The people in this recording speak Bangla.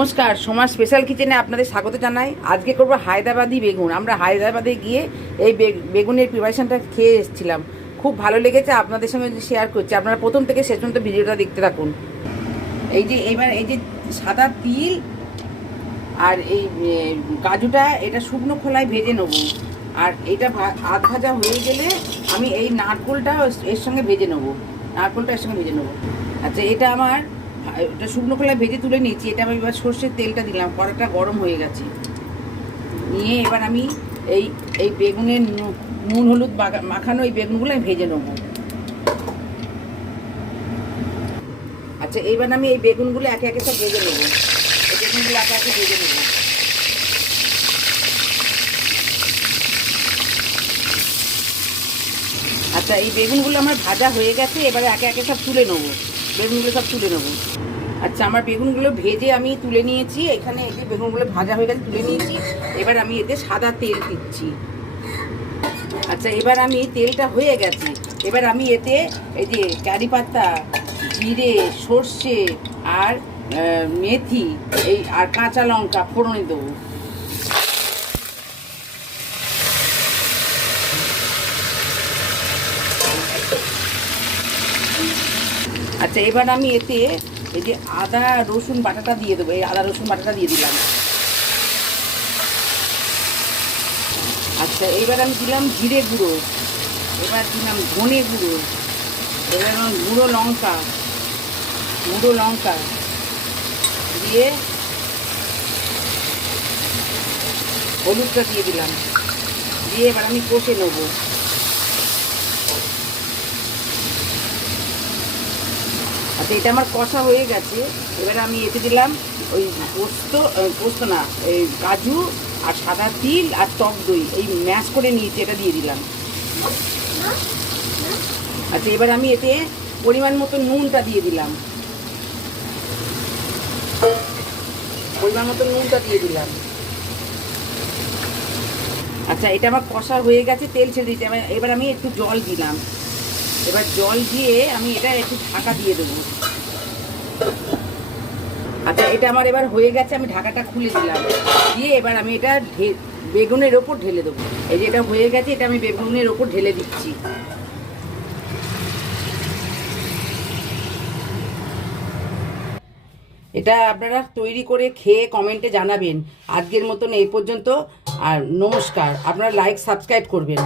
নমস্কার, সোমা স্পেশাল কিচেনে আপনাদের স্বাগত জানাই। আজকে করব হায়দ্রাবাদি বেগুন। আমরা হায়দ্রাবাদে গিয়ে এই বেগুনের প্রিপারেশনটা খেয়ে এসেছিলাম, খুব ভালো লেগেছে। আপনাদের সঙ্গে শেয়ার করছি, আপনারা প্রথম থেকে শেষ পর্যন্ত ভিডিওটা দেখতে থাকুন। এই যে এবার এই যে সাদা তিল আর এই কাজুটা, এটা শুকনো খোলায় ভেজে নেব। আর এটা আধ ভাজা হয়ে গেলে আমি এই নারকোলটা এর সঙ্গে ভেজে নেব। নারকোলটা এর সঙ্গে ভেজে নেব। আচ্ছা, এটা আমার এটা শুকনো খোলায় ভেজে তুলে নিয়েছি। এটা আমি এবার সর্ষের তেলটা দিলাম, কড়াটা গরম হয়ে গেছে। নিয়ে এবার আমি এই এই বেগুনের নুন হলুদ মাখানো এই বেগুনগুলো আমি ভেজে নেব। আচ্ছা, এইবার আমি এই বেগুনগুলো একে একে সব ভেজে নেব। এই বেগুনগুলো একে একে ভেজে নেব। আচ্ছা, এই বেগুনগুলো আমার ভাজা হয়ে গেছে। এবারে একে একে সব তুলে নেব, বেগুনগুলো সব তুলে নেব। আচ্ছা, আমার বেগুনগুলো ভেজে আমি তুলে নিয়েছি। এখানে এই যে বেগুনগুলো ভাজা হয়ে গেছে, তুলে নিয়েছি। এবার আমি এতে সাদা তেল দিচ্ছি। আচ্ছা, এবার আমি তেলটা হয়ে গেছে। এবার আমি এতে এই যে কারি পাতা, জিরে, সর্ষে আর মেথি এই আর কাঁচা লঙ্কা ফোড়নে দেবো। আচ্ছা, এবার আমি এতে এই যে আদা রসুন বাটাটা দিয়ে দেবো। এই আদা রসুন বাটাটা দিয়ে দিলাম। আচ্ছা, এবার আমি দিলাম জিরে গুঁড়ো, এবার দিলাম ধনে গুঁড়ো, এবার গুঁড়ো লঙ্কা দিয়ে হলুদটা দিয়ে দিলাম। দিয়ে এবার আমি কষে নেবো। আচ্ছা, এটা আমার কষা হয়ে গেছে। এবারে আমি এতে দিলাম ওই পোস্ত না, এই কাজু আর সাদা তিল আর টক দই এই ম্যাশ করে নিয়েছি, এটা দিয়ে দিলাম। আচ্ছা, এবার আমি এতে পরিমাণ মতো নুনটা দিয়ে দিলাম। আচ্ছা, এটা আমার কষা হয়ে গেছে, তেল ছেড়ে দিয়েছে। এবার আমি একটু জল দিলাম। এবার জল দিয়ে আমি এটা একটু ঢাকা দিয়ে দেবো। আচ্ছা, এটা আমার এবার হয়ে গেছে, আমি ঢাকাটা খুলে দিলাম। দিয়ে এবার আমি এটা বেগুনের ওপর ঢেলে দেবো। এই যে এটা হয়ে গেছে, এটা আমি বেগুনের ওপর ঢেলে দিচ্ছি। এটা আপনারা তৈরি করে খেয়ে কমেন্টে জানাবেন। আজকের মতন এই পর্যন্ত। আর নমস্কার, আপনারা লাইক সাবস্ক্রাইব করবেন।